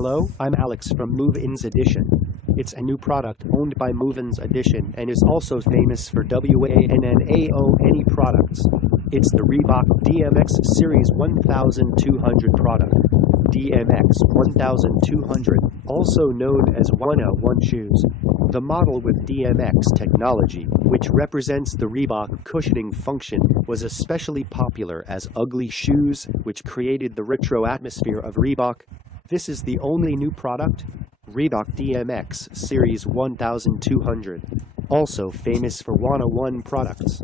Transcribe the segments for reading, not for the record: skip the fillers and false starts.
Hello, I'm Alex from MovinsEdition. It's a new product owned by MovinsEdition and is also famous for WANNAONE products. It's the Reebok DMX Series 1200 product. DMX 1200, also known as 101 shoes. The model with DMX technology, which represents the Reebok cushioning function, was especially popular as ugly shoes, which created the retro atmosphere of Reebok. This is the only new product, Reebok DMX Series 1200, also famous for 101 products.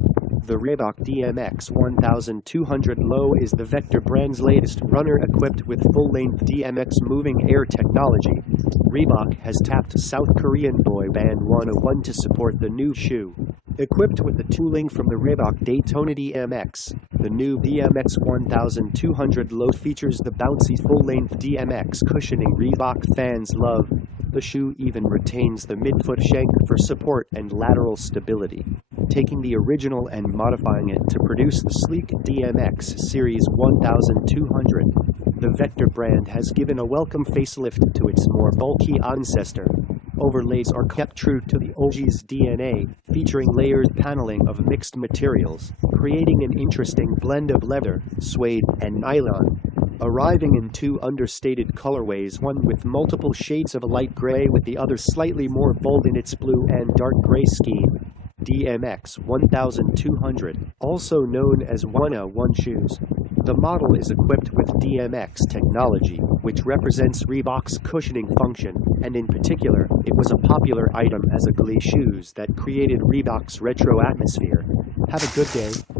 The Reebok DMX 1200 Low is the Vector brand's latest runner equipped with full-length DMX moving air technology. Reebok has tapped South Korean boy band 101 to support the new shoe. Equipped with the tooling from the Reebok Daytona DMX, the new DMX 1200 Low features the bouncy full-length DMX cushioning Reebok fans love. The shoe even retains the midfoot shank for support and lateral stability, taking the original and modifying it to produce the sleek DMX Series 1200. The Vector brand has given a welcome facelift to its more bulky ancestor. Overlays are kept true to the OG's DNA, featuring layered paneling of mixed materials, creating an interesting blend of leather, suede, and nylon. Arriving in two understated colorways, one with multiple shades of light gray with the other slightly more bold in its blue and dark gray scheme. DMX 1200, also known as 101 shoes. The model is equipped with DMX technology, which represents Reebok's cushioning function, and in particular, it was a popular item as ugly shoes that created Reebok's retro atmosphere. Have a good day.